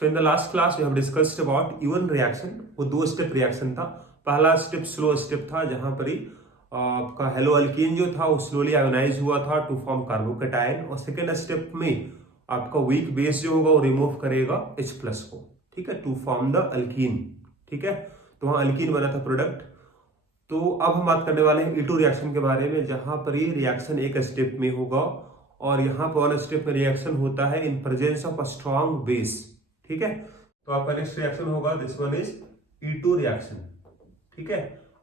So in the last class we have discussed about even reaction. वो 2 step reaction था। पहला step slow step था, जहां पर ही आपका हेलो अल्कीन जो था वो स्लोली आयोनाइज हुआ था टू फॉर्म कार्बोकेटाइन, और सेकेंड स्टेप में आपका वीक बेस जो होगा वो रिमूव करेगा H प्लस को, ठीक है, टू फॉर्म द अल्कीन, ठीक है। तो वहां अल्कीन बना था प्रोडक्ट। तो अब हम बात करने वाले हैं E2 रिएक्शन के बारे में, जहां पर ये रिएक्शन एक स्टेप में होगा, और यहाँ पर 1 स्टेप में रिएक्शन होता है in presence of a strong base, ठीक है। तो आपका नेक्स्ट रिएक्शन होगा, this one is E2 reaction, ठीक है।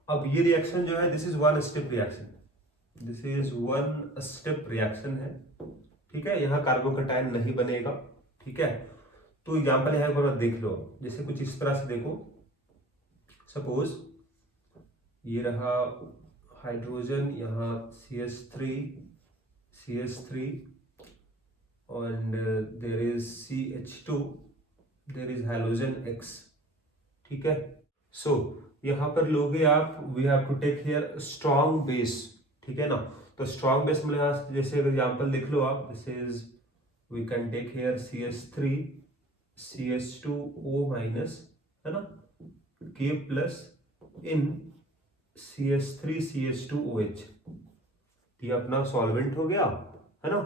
अब ये रिएक्शन जो है this is 1 step reaction, this is 1 step reaction है, ठीक है। यहाँ कार्बोकेटाइन नहीं बनेगा, ठीक है। तो एग्जाम्पल यहाँ पर देख लो, जैसे कुछ इस तरह से देखो, सपोज ये रहा हाइड्रोजन, यहाँ CH3 and there is CH2, there is halogen X, ठीक है। सो यहाँ पर लोगे आप, we have to take here strong base, ठीक है ना। तो स्ट्रॉन्ग बेस मतलब यहाँ जैसे एग्जाम्पल लिख लो आप, this is we can take here CH3 CH2O minus, है ना, K प्लस इन CH3 CH2OH, ये अपना सॉल्वेंट हो गया, है ना।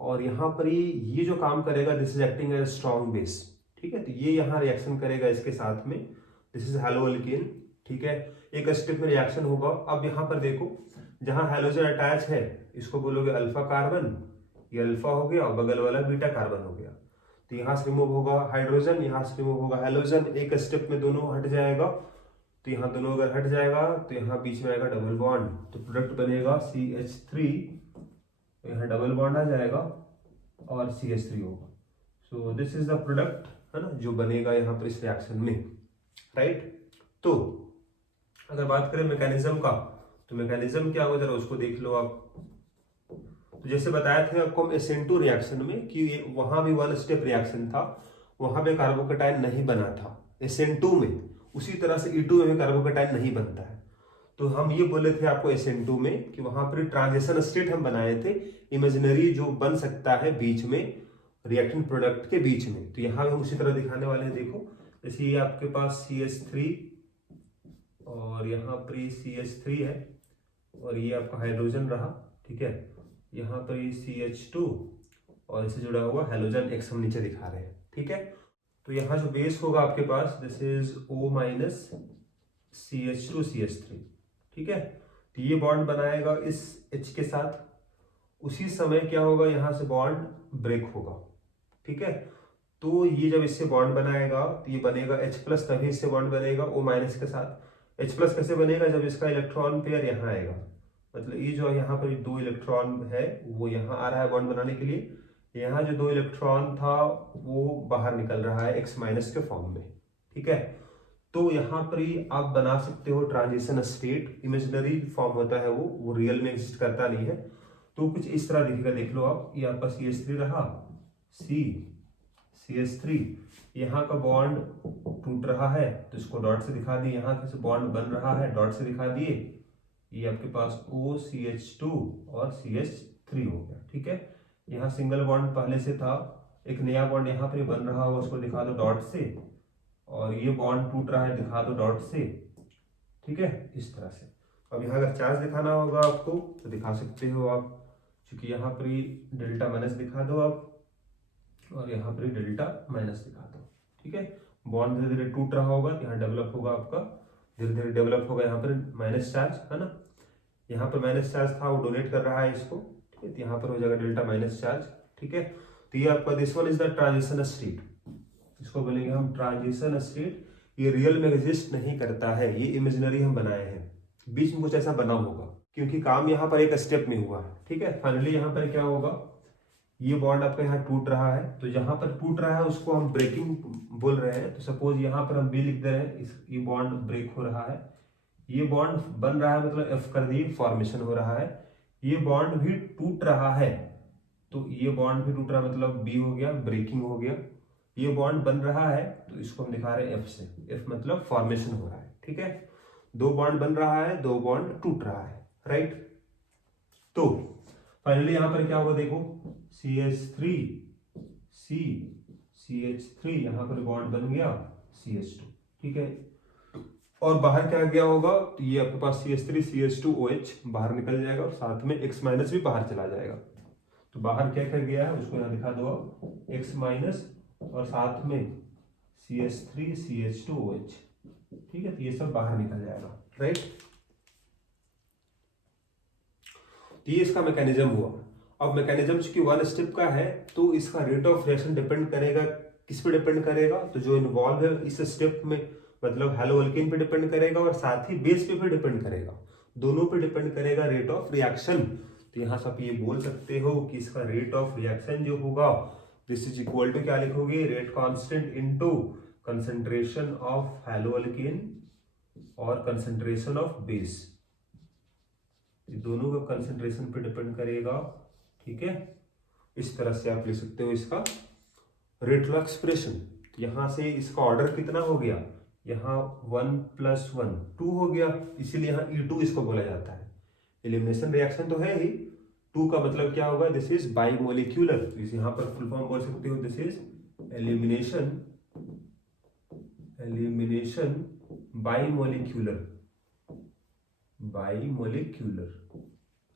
और यहाँ पर ये जो काम करेगा, this is acting as strong base, ठीक है। तो ये यहाँ रिएक्शन करेगा इसके साथ में, दिस इज हेलो अल्कीन, ठीक है। एक स्टेप में रिएक्शन होगा। अब यहाँ पर देखो, जहाँ हेलोजन अटैच है इसको बोलोगे अल्फा कार्बन, ये अल्फा हो गया, और बगल वाला बीटा कार्बन हो गया। तो यहाँ से रिमूव होगा हाइड्रोजन, यहाँ से रिमूव होगा हेलोजन, एक स्टेप में दोनों हट जाएगा। तो यहाँ दोनों अगर हट जाएगा तो यहाँ बीच में आएगा डबल बॉन्ड, तो प्रोडक्ट बनेगा CH3, यहाँ डबल बॉन्ड आ जाएगा और CH3 होगा। So this is the product, है ना, जो बनेगा यहाँ पर इस रिएक्शन में, राइट। तो अगर बात करें मैकेनिज्म का, तो मैकेनिज्म क्या होगा जरा उसको देख लो आप। तो जैसे बताया था आपको हम SN2 रिएक्शन में कि वहां भी 1 स्टेप रिएक्शन था, वहां पे कार्बोकेटाइन नहीं बना था SN2 में, उसी तरह से E2 में भी कार्बोकेटाइन नहीं बनता है। तो हम ये बोले थे आपको SN2 में कि वहां पर ट्रांजिशन स्टेट हम बनाए थे, इमेजिनरी जो बन सकता है बीच में रिएक्टेंट प्रोडक्ट के बीच में। तो यहाँ भी हम उसी तरह दिखाने वाले हैं। देखो जैसे ये आपके पास CH3 और यहाँ पर CH3 है, और ये आपका हाइड्रोजन रहा, ठीक है। यहाँ पर ये CH2 और इससे जुड़ा हुआ हेलोजन X हम नीचे दिखा रहे हैं, ठीक है। तो यहाँ जो बेस होगा आपके पास, this is O minus CH2 CH3, ठीक है। तो ये बॉन्ड बनाएगा इस H के साथ, उसी समय क्या होगा, यहाँ से बॉन्ड ब्रेक होगा, ठीक है। तो ये जब इससे बॉन्ड बनाएगा तो ये बनेगा H प्लस, तभी इससे बॉन्ड बनेगा O माइनस के साथ। H प्लस कैसे बनेगा, जब इसका इलेक्ट्रॉन पेयर यहाँ आएगा, मतलब ये जो यहाँ पर 2 इलेक्ट्रॉन है वो यहाँ आ रहा है बॉन्ड बनाने के लिए, यहाँ जो 2 इलेक्ट्रॉन था वो बाहर निकल रहा है X माइनस के फॉर्म में, ठीक है। तो यहाँ पर ही आप बना सकते हो ट्रांजिशन स्टेट, इमेजिनरी फॉर्म होता है वो रियल में एग्जिस्ट करता नहीं है। तो कुछ इस तरह दिखेगा, देख लो आप, ये आपका CH3 रहा, CH3, यहाँ का बॉन्ड टूट रहा है तो इसको डॉट से दिखा दिए, यहाँ से बॉन्ड बन रहा है डॉट से दिखा दिए, ये आपके पास OCH2 और CH3 हो गया, ठीक है। यहाँ सिंगल बॉन्ड पहले से था, एक नया बॉन्ड यहाँ पर बन रहा होगा, उसको दिखा दो डॉट से, और ये बॉन्ड टूट रहा है दिखा दो डॉट से, ठीक है, इस तरह से। अब यहाँ अगर चार्ज दिखाना होगा आपको तो दिखा सकते हो आप, क्योंकि यहाँ पर डेल्टा माइनस दिखा दो आप, और यहाँ पर डेल्टा माइनस दिखा दो, ठीक है। बॉन्ड धीरे धीरे टूट रहा होगा, यहाँ डेवलप होगा आपका, धीरे धीरे डेवलप होगा यहाँ पर माइनस चार्ज, है ना। यहाँ पर माइनस चार्ज था वो डोनेट कर रहा है इसको, ठीक है। तो यहाँ पर हो जाएगा डेल्टा माइनस चार्ज, ठीक है। तो ये आपका this one is the transition state, इसको बोलेंगे हम ट्रांजिशन स्टेट। ये रियल में एग्जिस्ट नहीं करता है, ये इमेजिनरी हम बनाए हैं, बीच में कुछ ऐसा बना होगा, क्योंकि काम यहाँ पर एक स्टेप में हुआ है, ठीक है। फाइनली यहाँ पर क्या होगा, ये बॉन्ड आपका यहाँ टूट रहा है, तो जहां पर टूट रहा है उसको हम ब्रेकिंग बोल रहे हैं। तो सपोज यहाँ पर हम B लिख दे रहे हैं, ये बॉन्ड ब्रेक हो रहा है, ये बॉन्ड बन रहा है मतलब F कर दिए, फॉर्मेशन हो रहा है। ये बॉन्ड भी टूट रहा है, तो ये बॉन्ड भी टूट रहा है मतलब B हो गया, ब्रेकिंग हो गया। ये बॉन्ड बन रहा है तो इसको हम दिखा रहे हैं F से, F मतलब फॉर्मेशन हो रहा है, ठीक है। 2 बॉन्ड बन रहा है, 2 बॉन्ड टूट रहा है, राइट। तो फाइनली यहाँ पर क्या होगा, देखो CH3 C CH3, यहाँ पर बॉन्ड बन गया CH2, ठीक है। और बाहर क्या गया होगा, तो ये आपके पास CH3 CH2OH बाहर निकल जाएगा और साथ में X माइनस भी बाहर चला जाएगा। तो बाहर क्या क्या गया है उसको यहाँ दिखा दो, X माइनस और साथ में CH3 CH2OH, ठीक है। तो ये सब बाहर निकल जाएगा, राइट। तो ये इसका मैकेनिज्म हुआ। अब मैकेनिज्म चूंकि वन स्टेप का है तो इसका रेट ऑफ रिएक्शन डिपेंड करेगा, किस पे डिपेंड करेगा, तो जो इन्वॉल्व है इस स्टेप में, मतलब हैलोअल्केन पे डिपेंड करेगा और साथ ही बेस पे डिपेंड करेगा, दोनों पे डिपेंड करेगा रेट ऑफ रिएक्शन। तो यहाँ से आप ये बोल सकते हो कि इसका रेट ऑफ रिएक्शन जो होगा दिस इज इक्वल टू क्या लिखोगे, rate constant into concentration of haloalkane और कंसंट्रेशन ऑफ बेस, दोनों का कंसंट्रेशन पे डिपेंड करेगा, ठीक है। इस तरह से आप लिख सकते हो इसका रेट लॉ एक्सप्रेशन। तो यहां से इसका ऑर्डर कितना हो गया, यहाँ 1 + 1 2 हो गया, इसीलिए यहाँ E2 इसको बोला जाता है। एलिमिनेशन रिएक्शन तो है ही, 2 का मतलब क्या होगा, दिस इज बाइमोलिक्यूलर। तो इस यहाँ पर फुल फॉर्म बोल सकते हो, दिस इज एलिमिनेशन बाइमोलिक्यूलर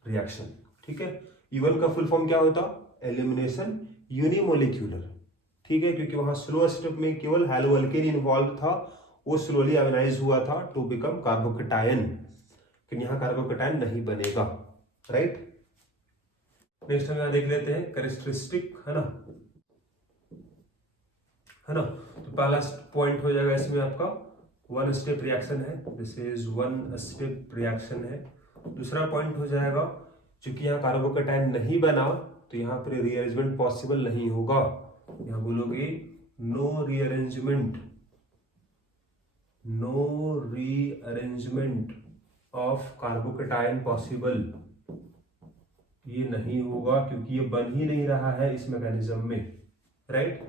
रिएक्शन, ठीक है। E1 का फुल फॉर्म क्या होता, एलिमिनेशन यूनिमोलिक्यूलर, ठीक है, क्योंकि वहां स्लो स्टेप में केवल हैलोअल्केन इन्वॉल्व था, वो स्लोली आयोनाइज हुआ था टू बिकम कार्बोकेटायन, लेकिन यहाँ कार्बोकेटायन नहीं बनेगा, राइट। नेक्स्ट हम यहाँ देख लेते हैं कैरेक्टरिस्टिक, है ना। तो पहला पॉइंट हो जाएगा इसमें आपका वन स्टेप रिएक्शन है, this is one step reaction है। दूसरा पॉइंट हो जाएगा क्योंकि यहाँ कार्बोकेटायन नहीं बना तो यहाँ पर रीअरेंजमेंट पॉसिबल नहीं होगा, यहाँ बोलोगे no rearrangement of carbocation possible, ये नहीं होगा क्योंकि ये बन ही नहीं रहा है इस मैकेनिज्म में, राइट।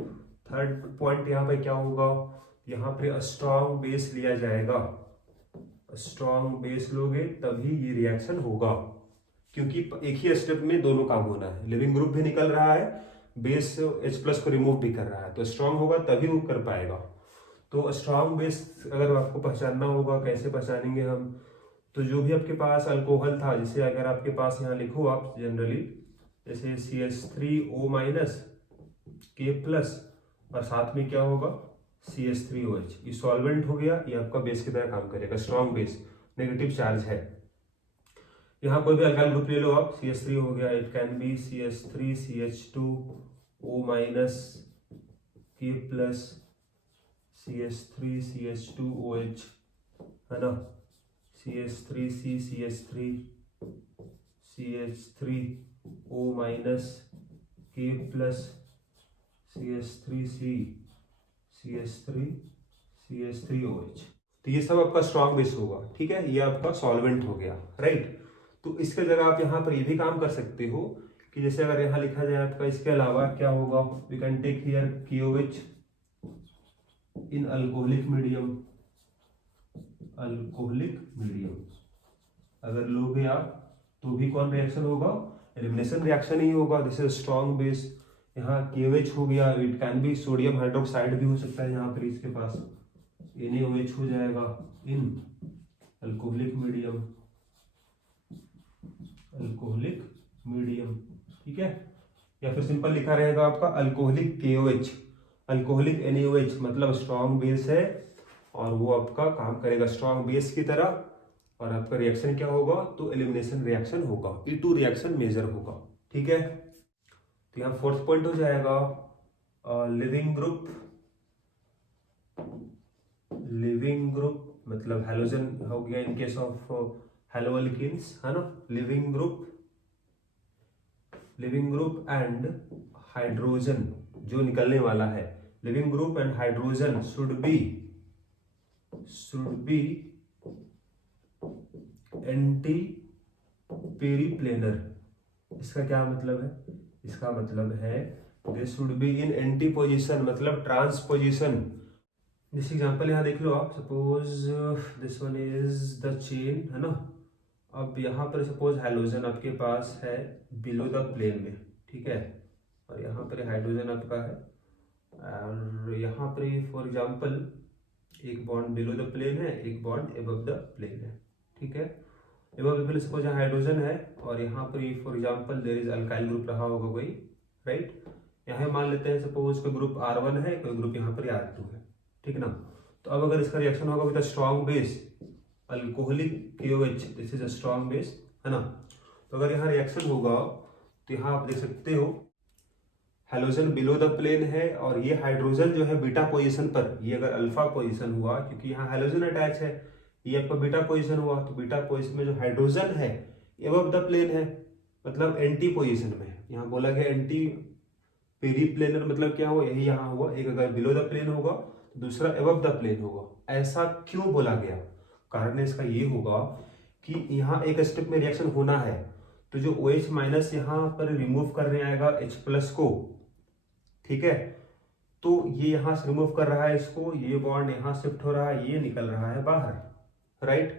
थर्ड पॉइंट यहाँ पे क्या होगा, यहाँ पे स्ट्रॉन्ग बेस लिया जाएगा, स्ट्रॉन्ग बेस लोगे तभी ये रिएक्शन होगा, क्योंकि एक ही स्टेप में दोनों काम होना है, लिविंग ग्रुप भी निकल रहा है, बेस H+ को रिमूव भी कर रहा है, तो स्ट्रॉन्ग होगा तभी वो कर पाएगा। तो स्ट्रॉन्ग बेस अगर आपको पहचानना होगा, कैसे पहचानेंगे हम, तो जो भी आपके पास अल्कोहल था, जैसे अगर आपके पास यहाँ लिखो आप जनरली जैसे CH3O- K+ और साथ में क्या होगा CH3OH, ये सॉल्वेंट हो गया, ये आपका बेस की तरह काम करेगा, स्ट्रॉन्ग बेस, नेगेटिव चार्ज है। यहाँ कोई भी अल्काइल ग्रुप ले लो आप, CH3 हो गया, it can be CH3 CH2O- K+ CH3 CH2OH, है ना, CH3C CH3 CH3O- K+ CH3C CH3 CH3OH, तो ये सब आपका स्ट्रॉन्ग बेस होगा, ठीक है, ये आपका सॉल्वेंट हो गया, राइट। तो इसके जगह आप यहाँ पर ये भी काम कर सकते हो कि जैसे अगर यहाँ लिखा जाए आपका, इसके अलावा क्या होगा, we can take here KOH in alcoholic medium, अगर लोगे आप तो भी कौन रिएक्शन होगा, एलिमिनेशन रिएक्शन ही होगा, दिस इज स्ट्रॉन्ग बेस। यहाँ KOH हो गया, it can be sodium hydroxide भी हो सकता है, यहाँ पर इसके पास NaOH हो जाएगा इन अल्कोहलिक मीडियम, ठीक है। या फिर सिंपल लिखा रहेगा आपका अल्कोहलिक KOH, अल्कोहलिक NaOH, मतलब स्ट्रॉन्ग बेस है और वो आपका काम करेगा स्ट्रॉन्ग बेस की तरह, और आपका रिएक्शन क्या होगा, तो एलिमिनेशन रिएक्शन होगा, E2 रिएक्शन मेजर होगा, ठीक है। तो यहाँ फोर्थ पॉइंट हो जाएगा लिविंग ग्रुप मतलब हैलोजन हो गया इन केस ऑफ हैलोअल्केन्स, है ना, लिविंग ग्रुप एंड हाइड्रोजन जो निकलने वाला है, leaving group and hydrogen should be anti periplanar. इसका क्या मतलब है, इसका मतलब है they should be in anti position, मतलब ट्रांसपोजिशन। दिस एग्जांपल यहाँ देख लो आप, suppose this one is the chain, है ना। अब यहाँ पर सपोज हाइड्रोजन आपके पास है बिलो द प्लेन में, ठीक है, और यहाँ पर हाइड्रोजन आपका है और यहाँ पर फॉर एग्जांपल एक बॉन्ड बिलो द प्लेन है, एक बॉन्ड एबव द प्लेन है, ठीक है। एबव द प्लेन सपोज यहाँ हाइड्रोजन है और यहाँ पर for example there is alkyl group रहा होगा कोई, राइट। यहाँ मान लेते हैं सपोज कोई ग्रुप R1 है, कोई ग्रुप यहाँ पर R2 है, ठीक ना। तो अब अगर इसका रिएक्शन होगा with a strong base alcoholic KOH, this is a strong base, है ना। तो अगर यहाँ रिएक्शन होगा तो यहाँ आप देख सकते हो हैलोजन बिलो द प्लेन है और ये हाइड्रोजन जो है बीटा पोजीशन पर, ये अगर अल्फा पोजीशन हुआ क्योंकि यहाँ हैलोजन अटैच है, ये आपका बीटा पोजीशन हुआ, तो बीटा पोजीशन में जो हाइड्रोजन है एबव द प्लेन है, मतलब एंटी पोजीशन में। यहाँ बोला गया एंटी पेरीप्लेनर, मतलब क्या हुआ, यही यहाँ हुआ। एक अगर बिलो द प्लेन होगा तो दूसरा एबव द प्लेन होगा। ऐसा क्यों बोला गया? कारण इसका ये होगा कि यहाँ एक स्टेप में रिएक्शन होना है, तो जो OH माइनस यहाँ पर रिमूव करने आएगा H प्लस को, ठीक है, तो ये यहाँ से रिमूव कर रहा है इसको, ये बॉन्ड यहाँ शिफ्ट हो रहा है, ये निकल रहा है बाहर, राइट।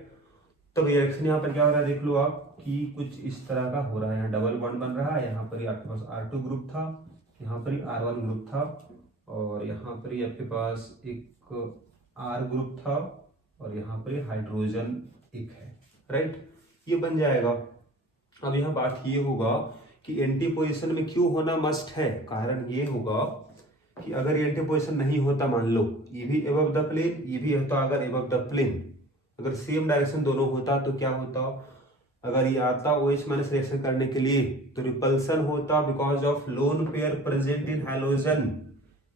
तो रिएक्शन यहाँ पर क्या हो रहा है देख लो आप कि कुछ इस तरह का हो रहा है। यहाँ डबल बॉन्ड बन रहा है, यहाँ पर ही आपके पास R2 ग्रुप था, यहाँ पर ही R1 ग्रुप था, और यहाँ पर ही आपके पास एक R ग्रुप था, और यहाँ पर ही हाइड्रोजन एक है, राइट। ये बन जाएगा। अब यहाँ बात ये होगा कि एंटी पोजीशन में क्यों होना मस्ट है। कारण ये होगा कि अगर एंटी पोजीशन नहीं होता, मान लो ये भी एबव द प्लेन, ये भी होता अगर एबव द प्लेन, अगर सेम डायरेक्शन दोनों होता तो क्या होता, अगर ये आता OH माइनस रिएक्शन करने के लिए तो रिपल्सन होता because of lone pair present in halogen.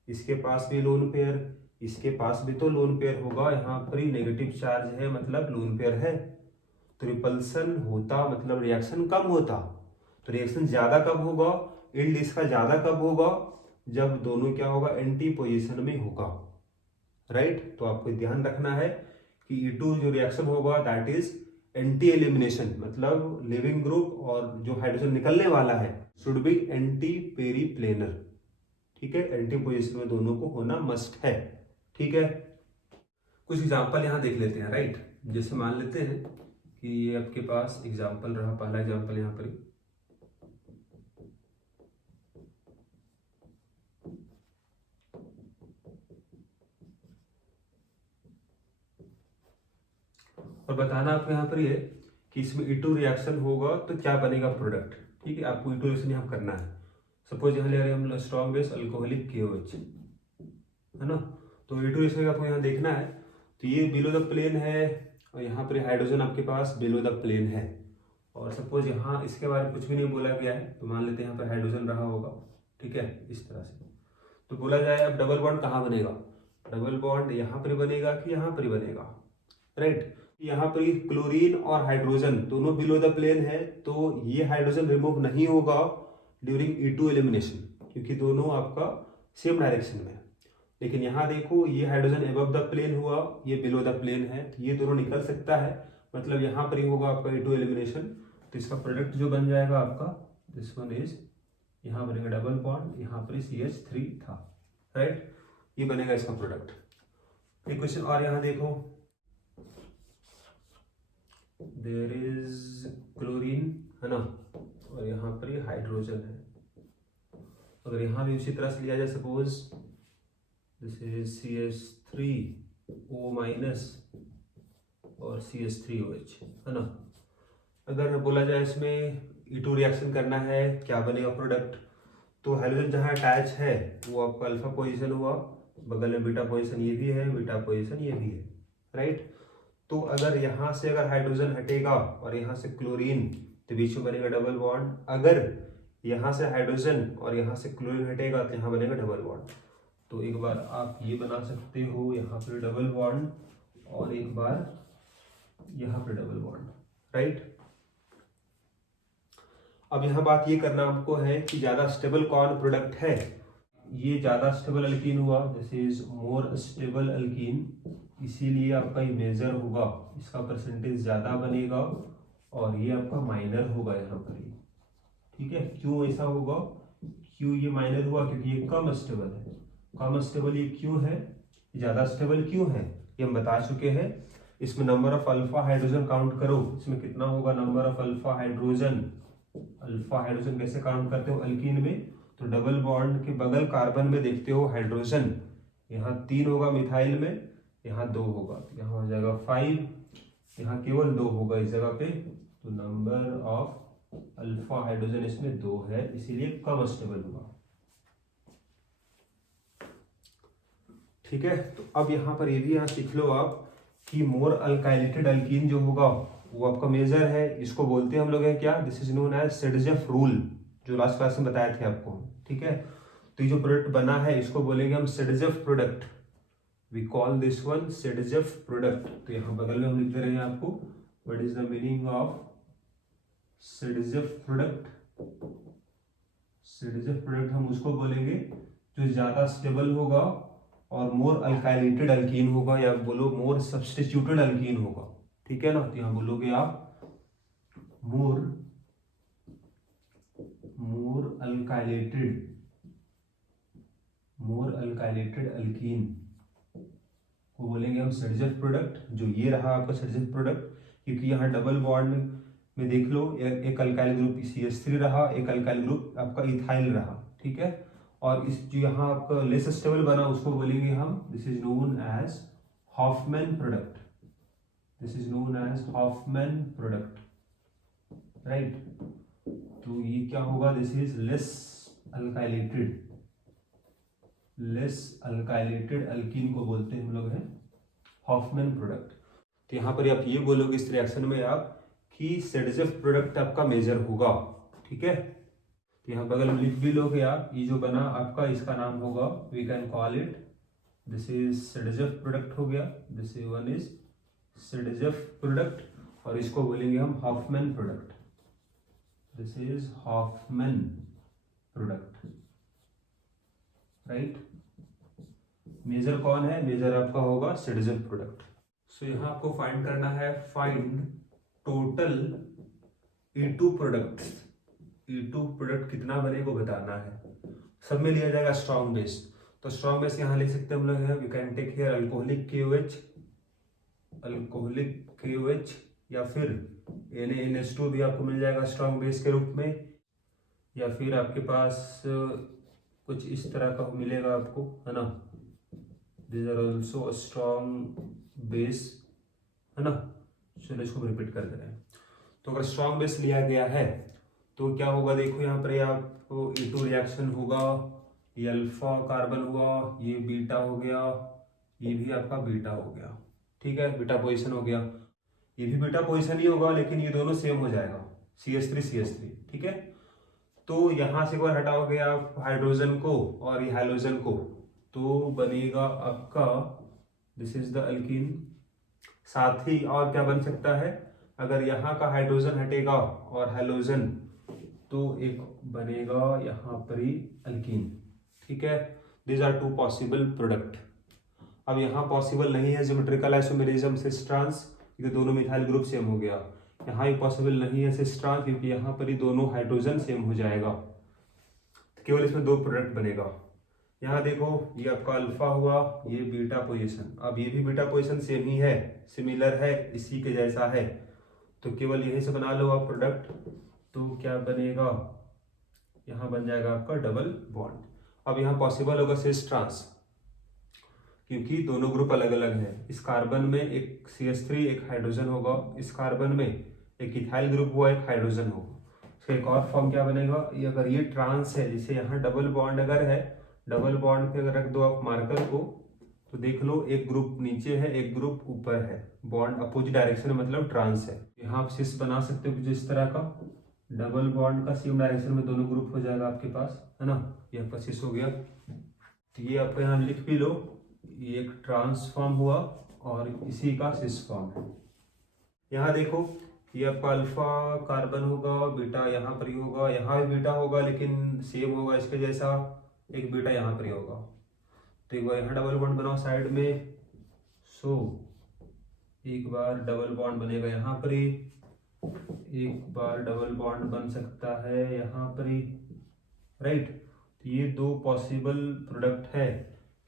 इसके पास भी लोन पेयर, इसके पास भी तो लोन पेयर होगा, यहाँ पर ही नेगेटिव चार्ज है मतलब लोन पेयर है, तो रिपल्सन होता मतलब रिएक्शन कम होता। तो रिएक्शन ज्यादा कब होगा, यील्ड इसका ज्यादा कब होगा, जब दोनों क्या होगा, एंटी पोजीशन में होगा, राइट। तो आपको ध्यान रखना है कि E2 जो रिएक्शन होगा दैट इज एंटी एलिमिनेशन, मतलब लिविंग ग्रुप और जो हाइड्रोजन निकलने वाला है शुड बी एंटी पेरीप्लेनर, ठीक है। एंटी पोजीशन में दोनों को होना मस्ट है, ठीक है। कुछ एग्जांपल यहाँ देख लेते हैं, राइट। जैसे मान लेते हैं कि ये आपके पास एग्जांपल रहा, पहला एग्जांपल यहाँ पर और बताना आपको यहाँ पर ये कि इसमें E2 रिएक्शन होगा तो क्या बनेगा प्रोडक्ट, ठीक है। आपको E2 रिएक्शन यहाँ करना है। सपोज यहाँ ले रहे हैं हम स्ट्रॉन्ग बेस अल्कोहलिक KOH, है ना। तो E2 रिएक्शन आपको यहाँ देखना है। तो ये बिलो द प्लेन है और यहाँ पर हाइड्रोजन आपके पास बिलो द प्लेन है, और सपोज यहाँ इसके बारे में कुछ भी नहीं बोला गया है, तो मान लेते हैं यहाँ पर हाइड्रोजन रहा होगा, ठीक है, इस तरह से। तो बोला जाए अब डबल बॉन्ड कहाँ बनेगा, डबल बॉन्ड यहाँ पर बनेगा कि यहाँ पर बनेगा, राइट। यहाँ पर क्लोरीन और हाइड्रोजन दोनों बिलो द प्लेन है, तो ये हाइड्रोजन रिमूव नहीं होगा ड्यूरिंग E2 एलिमिनेशन, क्योंकि दोनों आपका सेम डायरेक्शन में है। लेकिन यहाँ देखो ये हाइड्रोजन एबव द प्लेन हुआ, ये बिलो द प्लेन है, तो ये दोनों निकल सकता है, मतलब यहाँ पर ही होगा आपका E2 एलिमिनेशन। तो इसका प्रोडक्ट जो बन जाएगा आपका, दिस वन इज, यहाँ बनेगा डबल बॉन्ड, यहाँ पर CH3 था, राइट। ये बनेगा इसका प्रोडक्ट। एक क्वेश्चन और यहाँ देखो, देयर इज क्लोरीन, है ना, और यहाँ पर ये हाइड्रोजन है। अगर यहाँ भी उसी तरह से लिया जाए, suppose this is CH3O minus और CH3OH, है ना। अगर बोला जाए इसमें E2 रिएक्शन करना है, क्या बनेगा प्रोडक्ट, तो हाइड्रोजन जहाँ अटैच है वो आपका अल्फा पोजीशन हुआ, बगल में बीटा पोजीशन ये भी है, बीटा पोजीशन ये भी है, राइट। तो अगर यहाँ से अगर हाइड्रोजन हटेगा और यहाँ से क्लोरीन, तो बीच में बनेगा डबल बॉन्ड। अगर यहाँ से हाइड्रोजन और यहाँ से क्लोरीन हटेगा तो यहाँ बनेगा डबल बॉन्ड। तो एक बार आप ये बना सकते हो, यहाँ पर डबल बॉन्ड, और एक बार यहाँ पर डबल बॉन्ड, राइट। अब यहाँ बात ये करना हमको है कि ज्यादा स्टेबल कौन प्रोडक्ट है। ये ज्यादा स्टेबल अल्कीन हुआ, this is more stable alkyne, इसीलिए आपका ये मेजर होगा, इसका परसेंटेज ज्यादा बनेगा, और ये आपका माइनर होगा यहाँ पर ही, ठीक है। क्यों ऐसा होगा, क्यों ये माइनर हुआ, क्योंकि ये कम स्टेबल है। कम स्टेबल ये क्यों है, ज्यादा स्टेबल क्यों है, ये हम बता चुके हैं। इसमें number of alpha hydrogen count करो, इसमें कितना होगा number of alpha hydrogen. Alpha hydrogen कैसे काउंट करते हो अल्कीन में, तो डबल बॉन्ड के बगल कार्बन में देखते हो हाइड्रोजन, यहाँ 3 होगा मिथाइल में, यहाँ 2 होगा, तो यहाँ हो जाएगा 5, यहाँ केवल 2 होगा इस जगह पे, तो नंबर ऑफ अल्फा हाइड्रोजन इसमें 2 है, इसीलिए कम स्टेबल हुआ। ठीक है, तो अब यहाँ पर ये भी यहाँ सीख लो आप कि मोर अल्काइलेटेड अल्कीन जो होगा वो आपका मेजर है, इसको बोलते हैं हम लोग है क्या, this is known as Saytzeff rule, जो लास्ट क्लास में बताए थे आपको। ठीक है, तो ये जो प्रोडक्ट बना है इसको बोलेंगे हम Saytzeff product, we call this one Saytzeff product. तो यहाँ बगल में हम लिख दे रहे हैं आपको what is the meaning of सेडजेफ product. सेडजेफ product हम उसको बोलेंगे जो ज्यादा स्टेबल होगा और मोर अल्काइलेटेड अल्कीन होगा, या बोलो मोर सब्स्टिट्यूटेड अल्कीन होगा। ठीक है ना, तो यहां बोलोगे आप मोर अल्काइलेटेड अल्कीन को बोलेंगे हम सेडजेफ प्रोडक्ट। जो ये रहा आपका सेडजेफ प्रोडक्ट, क्योंकि यहाँ डबल बॉन्ड में देख लो एक अल्काइल ग्रुप CH3 रहा, एक अल्काइल ग्रुप आपका इथाइल रहा। ठीक है, और इस जो यहाँ आपका लेस स्टेबल बना उसको बोलेंगे हम, this is known as Hofmann product, this is known as Hofmann product, right. तो ये क्या होगा, this is less alkylated alkene को बोलते हैं हम लोग हैं हॉफमैन प्रोडक्ट। तो यहाँ पर आप ये बोलोगे इस रिएक्शन में आप कि सेडजेफ प्रोडक्ट आपका मेजर होगा। ठीक है, तो यहाँ बगल में लिख भी लोगे आप, ये जो बना आपका इसका नाम होगा, we can call it, this is Saytzeff product हो गया, this is one is Saytzeff product, और इसको बोलेंगे हम Hofmann product, this is Hofmann product, right. Major कौन है, मेजर आपका होगा सेडजेफ प्रोडक्ट। सो यहाँ आपको फाइंड करना है, find total E2 products, E2 product कितना बने को बताना है। सब में लिया जाएगा स्ट्रॉन्ग बेस, तो स्ट्रॉन्ग बेस यहाँ लिख सकते हैं हम लोग हैं, we can take here alcoholic KOH, या फिर NaNH2 भी आपको मिल जाएगा स्ट्रॉन्ग बेस के रूप में, या फिर आपके पास कुछ इस तरह का मिलेगा आपको, है ना, this are also strong base, है ना। चलो इसको रिपीट कर दे रहे हैं। तो अगर स्ट्रॉन्ग बेस लिया गया है तो क्या होगा, देखो यहाँ पर आपको E2 रिएक्शन होगा, ये अल्फा कार्बन हुआ, ये बीटा हो गया, ये भी आपका बीटा हो गया। ठीक है, बीटा पोजीशन हो गया, ये भी बीटा पोजीशन ही होगा, लेकिन ये दोनों सेम हो जाएगा, CH3। ठीक है, तो यहाँ से एक बार हटाओगे आप हाइड्रोजन को और ये हाइड्रोजन को, तो बनेगा आपका दिस इज द अल्कीन। साथ ही और क्या बन सकता है, अगर यहाँ का हाइड्रोजन हटेगा और हाइड्रोजन, तो एक बनेगा यहाँ पर ही अल्कीन। ठीक है, दिस आर 2 पॉसिबल प्रोडक्ट। अब यहाँ पॉसिबल नहीं है ज्योमेट्रिकल आइसोमेरिज्म सिस ट्रांस, क्योंकि दोनों मिथाइल ग्रुप सेम हो गया। यहाँ भी पॉसिबल नहीं है सिस ट्रांस, क्योंकि यहाँ पर ही दोनों हाइड्रोजन सेम हो जाएगा, तो केवल इसमें 2 प्रोडक्ट बनेगा। यहाँ देखो ये आपका अल्फा हुआ, ये बीटा पोजीशन, अब ये भी बीटा पोजीशन सेम ही है, सिमिलर है, इसी के जैसा है, तो केवल यही से बना लो आप प्रोडक्ट। तो क्या बनेगा, यहाँ बन जाएगा आपका डबल बॉन्ड। अब यहाँ पॉसिबल होगा सिस ट्रांस, क्योंकि दोनों ग्रुप अलग अलग हैं। इस कार्बन में एक CH3 एक हाइड्रोजन होगा, इस कार्बन में एक इथाइल ग्रुप हुआ, एक हाइड्रोजन होगा। तो एक और फॉर्म क्या बनेगा, ये अगर ये ट्रांस है, जैसे यहाँ डबल बॉन्ड अगर है, डबल बॉन्ड पे अगर रख दो आप मार्कर को, तो देख लो एक ग्रुप नीचे है, एक ग्रुप ऊपर है, बॉन्ड अपोजिट डायरेक्शन में, मतलब ट्रांस है। यहाँ आप सिस बना सकते हो कुछ इस तरह का, डबल बॉन्ड का सेम डायरेक्शन में दोनों ग्रुप हो जाएगा आपके पास, है ना, ये आपका सिस हो गया। तो ये आपको यहाँ लिख भी लो, ये एक ट्रांसफॉर्म हुआ और इसी का सिस फॉर्म है। यहाँ देखो ये आपका अल्फा कार्बन होगा, बीटा यहाँ पर ही होगा, यहाँ भी बीटा होगा लेकिन सेम होगा इसके जैसा, एक बीटा यहाँ पर ही होगा। तो एक बार यहाँ डबल बॉन्ड बनाओ साइड में, सो एक बार डबल बॉन्ड बनेगा यहाँ पर ही, एक बार डबल बॉन्ड बन सकता है यहाँ पर ही, राइट। तो ये 2 पॉसिबल प्रोडक्ट है।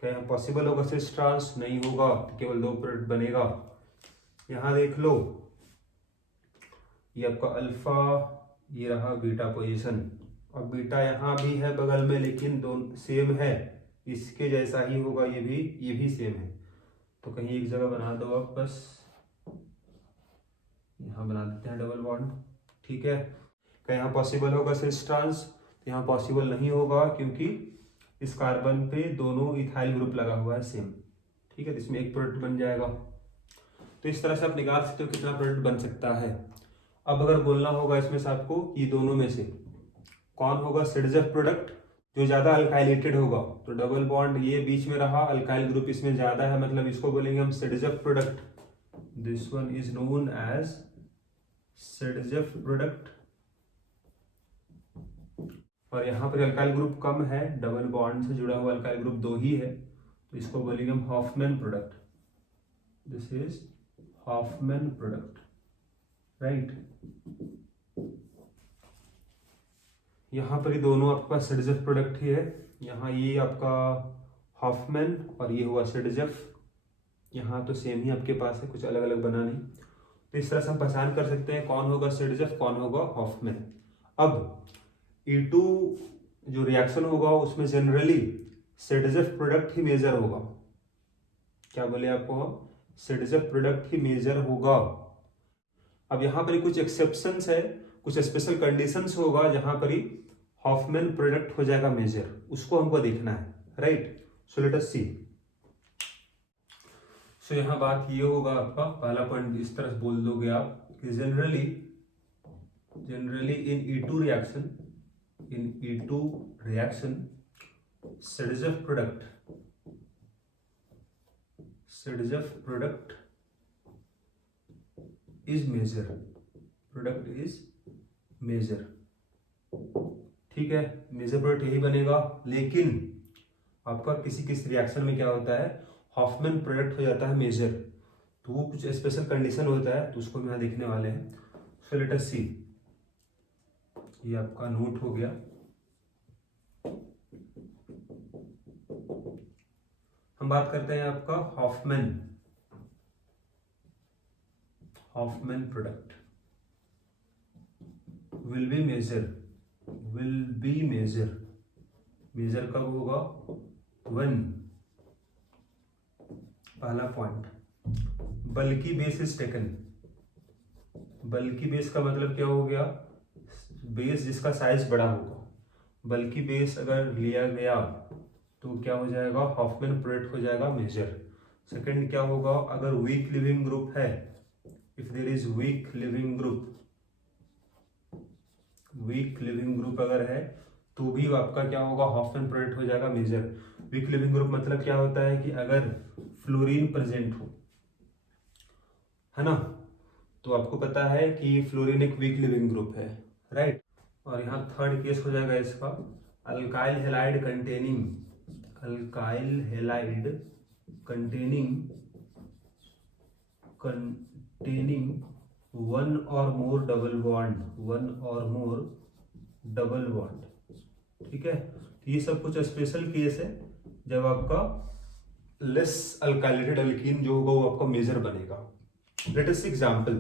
क्या यहाँ पॉसिबल होगा सिस ट्रांस, नहीं होगा, तो केवल 2 प्रोडक्ट बनेगा। यहाँ देख लो ये आपका अल्फा, ये रहा बीटा पोजीशन, और बीटा यहाँ भी है बगल में, लेकिन दोनों सेम है, इसके जैसा ही होगा, ये भी सेम है। तो कहीं एक जगह बना दो आप, बस यहाँ बना देते हैं डबल बॉन्ड। ठीक है, क्या यहाँ पॉसिबल होगा सिस ट्रांस? तो यहाँ पॉसिबल नहीं होगा, क्योंकि इस कार्बन पे दोनों इथाइल ग्रुप लगा हुआ है सेम। ठीक है, तो इसमें एक प्रोडक्ट बन जाएगा। तो इस तरह से आप निकाल सकते हो कितना प्रोडक्ट बन सकता है। अब अगर बोलना होगा इसमें से आपको कि दोनों में से कौन होगा सिडजेफ प्रोडक्ट, जो ज्यादा अल्काइलेटेड होगा, तो डबल बॉन्ड ये बीच में रहा, अल्काइल ग्रुप इसमें ज्यादा है, मतलब इसको बोलेंगे हम Saytzeff product. This one is known as Saytzeff product. और यहाँ पर अल्काइल ग्रुप कम है, डबल बॉन्ड से जुड़ा हुआ अल्काइल ग्रुप 2 ही है, तो इसको बोलेंगे हम Hofmann product. This is Hofmann product, right. यहाँ पर ये दोनों आपके पास सिडजेफ प्रोडक्ट ही है। यहाँ ये आपका हॉफमैन और ये हुआ सिडजेफ। यहाँ तो सेम ही आपके पास है, कुछ अलग अलग बना नहीं। तो इस तरह से हम पहचान कर सकते हैं कौन होगा सिडजेफ, कौन होगा हॉफमैन। अब E2 जो रिएक्शन होगा उसमें जनरली सिडजेफ प्रोडक्ट ही मेजर होगा। क्या बोले आपको? सिडजेफ प्रोडक्ट ही मेजर होगा। अब यहाँ पर कुछ एक्सेप्शंस है, कुछ स्पेशल कंडीशंस होगा जहां पर ही हॉफमैन प्रोडक्ट हो जाएगा मेजर, उसको हमको देखना है, राइट। सो लेट अस सी। सो यहाँ बात ये होगा, आपका पहला पॉइंट इस तरह बोल दोगे आप कि generally in E2 reaction Saytzeff product is major, ठीक है, मेजर प्रोडक्ट यही बनेगा। लेकिन आपका किसी रिएक्शन में क्या होता है, हॉफमैन प्रोडक्ट हो जाता है मेजर, तो वो कुछ स्पेशल कंडीशन होता है, तो उसको हम यहाँ देखने वाले हैं। सो लेट अस सी, ये आपका नोट हो गया। हम बात करते हैं आपका Hofmann product will be major कब होगा? वन, पहला point, bulky base is taken. Bulky base का मतलब क्या हो गया? बेस जिसका साइज बड़ा होगा। बल्कि बेस अगर लिया गया तो क्या हो जाएगा? हॉफमैन प्रोडक्ट हो जाएगा मेजर। सेकंड क्या होगा? अगर वीक लिविंग ग्रुप है, if there is weak leaving group अगर है तो भी आपका क्या होगा? हॉफमैन प्रोडक्ट हो जाएगा मेजर। वीक लिविंग ग्रुप मतलब क्या होता है कि अगर फ्लोरीन प्रेजेंट हो, है ना, तो आपको पता है कि फ्लोरीन एक वीक लिविंग ग्रुप है, राइट। और यहाँ थर्ड केस हो जाएगा इसका, अल्काइल हैलाइड कंटेनिंग वन और मोर डबल बॉन्ड, ठीक है। तो ये सब कुछ स्पेशल केस है जब आपका लेस अल्काइलेटेड अल्कीन जो होगा वो आपका मेजर बनेगा। लेट अस सी एग्जांपल।